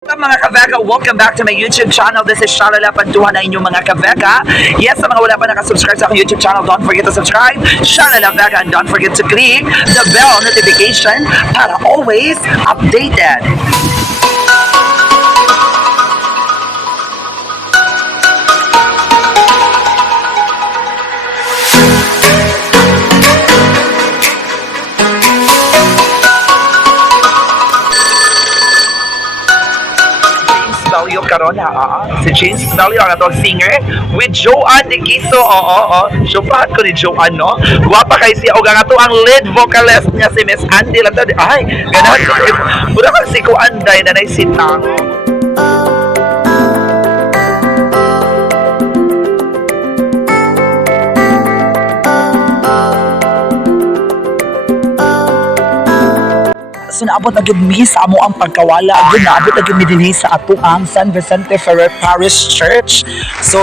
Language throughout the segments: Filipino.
Mga kaveka, welcome back to my YouTube channel. This is Shalala Pantuhan na inyong mga kaveka. Yes, sa mga wala pa nakasubscribe sa aking YouTube channel, don't forget to subscribe, Shalala Vega, and don't forget to click the bell notification para always updated. Karon si James Value ang atong singer with Joanne de Quiso. Supahan ko ni Joanne, no? Guwapa kay siya o nga to ang lead vocalist niya si Miss Andy lang. Ay, ganahan ko. Mura kang si Kuanday na naisitang. So naabot agad mi sa amo ang pagkawala agad naabot agad mi dinhi sa ato ang San Vicente Ferrer Parish Church. So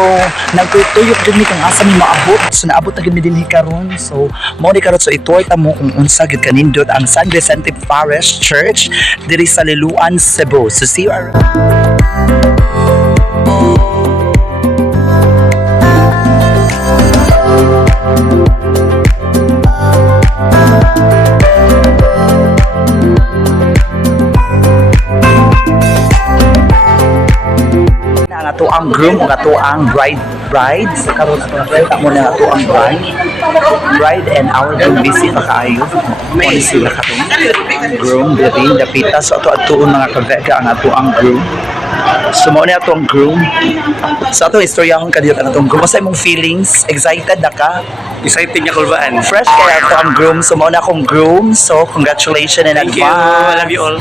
nagtuyok gid mi kung asa mi maabot. So naabot agad mi dinhi karon. So mo ni karon so itoy ta mo kung unsa gid kanindot ang San Vicente Parish Church diri sa Liloan, Cebu. So see you around. Ato ang groom o ato ang bride sa karon sa mo na ato ang bride and our groom busy pa kaayo mo sila karon ang groom diri dapita so ato mga kaveka ang ato ang groom so mo na ato ang groom sa ato istorya akong kadiyot ang atong groom sa imong feelings excited na ka Excited niya kulbaan. fresh kaya ato ang groom so mo na akong groom so congratulations in Thank you. advance. I love you all.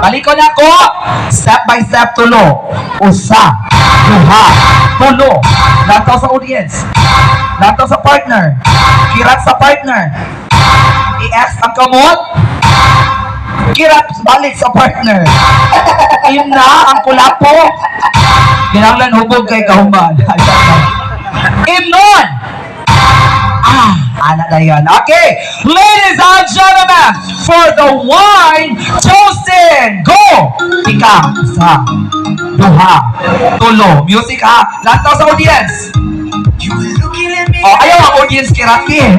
Balik ko na ko. Step by step tulo. Usa, duha, tulo. Lantaw sa audience. Lantaw sa partner. Kirat sa partner. I-X ang kamot. Kirat balik sa partner. Ina ang kulapo. Kinanglan hubog kay kahuman. Imnon! Anak na yan. Okay, ladies and gentlemen, for the wine toasting, go! Ika, sa, duha, tulo. Music ha, lantaw sa audience. Oh, ayaw ang audience kirati.